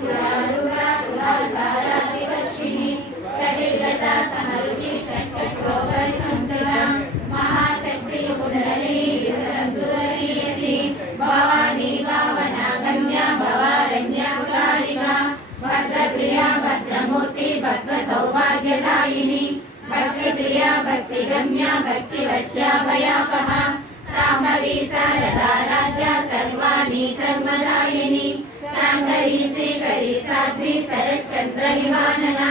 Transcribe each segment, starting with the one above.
पुरारूढा सुधासारा विवर्षिणी प्रतिगता समरुचि षट्श्लोकसंस्कृता महाशक्ति कुण्डली विसरन्तुरलीयसी भवानी भावनागम्या भवारण्या कुलालिका भद्रप्रिया भद्रमूर्ति भक्तसौभाग्यदायिनी भक्तिप्रिया भक्तिगम्या भक्तिवश्या भयापहा साम्भवी शारदा राज्ञा सर्वाणि सर्वदायिनी शाङ्करी श्रीकरी साध्वी शरच्चन्द्रनिवानना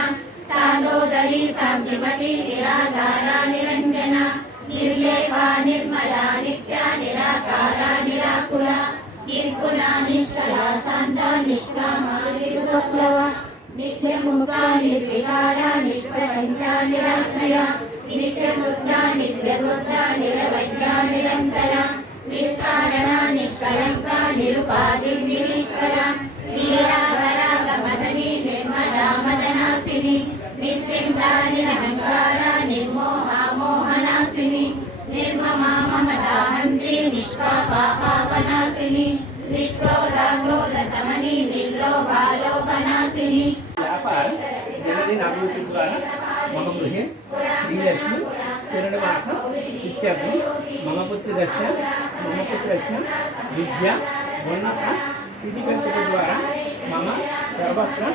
सान्दोदरी शान्तिमती निराधारा निरञ्जना निर्लेपा निर्मला नित्या निराकारा निराकुला निर्गुणा निष्कला शान्ता निष्कामा निर्विप्लवा नित्यमुक्ता निर्विकारा निष्प्रपञ्चा निराश्रया नित्यशुद्धा नित्यबुद्धा निरवैद्या निरन्तरा निष्कारणा निष्कलङ्का निरुपाधि निरीश्वरा नीरागरागमदनी निर्मदा मदनासिनी निश्चिन्ता निरहङ्कारा निर्मोहा मोहनासिनी निर्ममा ममताहन्त्री निष्पापा पापनाशिनी निष्क्रोधा क्रोधशमनी निर्लोभा लोभनाशिनी व्यापार दिनदिन अभिवृद्धि द्वारा मम गृहे श्रीलक्ष्मी स्थिरनिवासं इत्यपि मम पुत्रस्य विद्या उन्नत स्थितिगतिद्वारा मम सर्वत्र